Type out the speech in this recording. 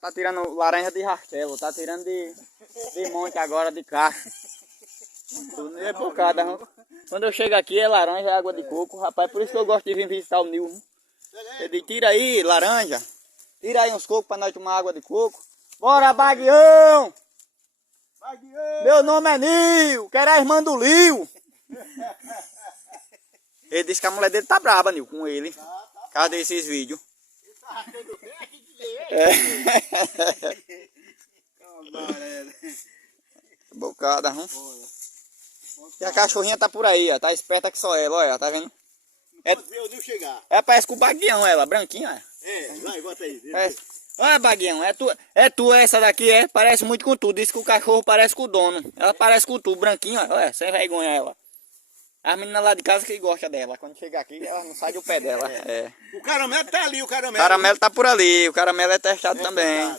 Tá tirando laranja de rastelo, tá tirando de monte agora, de caixa. Tudo é bocada. Quando eu chego aqui é laranja, é água de coco, rapaz. Por isso que eu gosto de vir visitar o Nil. Ele diz, tira aí, laranja. Tira aí uns cocos pra nós tomar água de coco. Bora, Baguião! Meu nome é Nil, quero a irmã do Lio. Ele disse que a mulher dele tá braba, Nil, com ele. Cadê esses vídeos? Bocada, hum? E a cachorrinha tá por aí, ó. Tá esperta que só ela, olha, tá vendo? Parece com o Baguião, ela, branquinha. Vai, bota aí. Olha, Baguião, é tu essa daqui, é? Parece muito com tu. Diz que o cachorro parece com o dono. Ela parece com tu, branquinha, olha, sem vergonha ela. As meninas lá de casa que gostam dela. Quando chega aqui, ela não sai do pé dela. O caramelo tá ali, o caramelo. O caramelo tá por ali, o caramelo é testado também.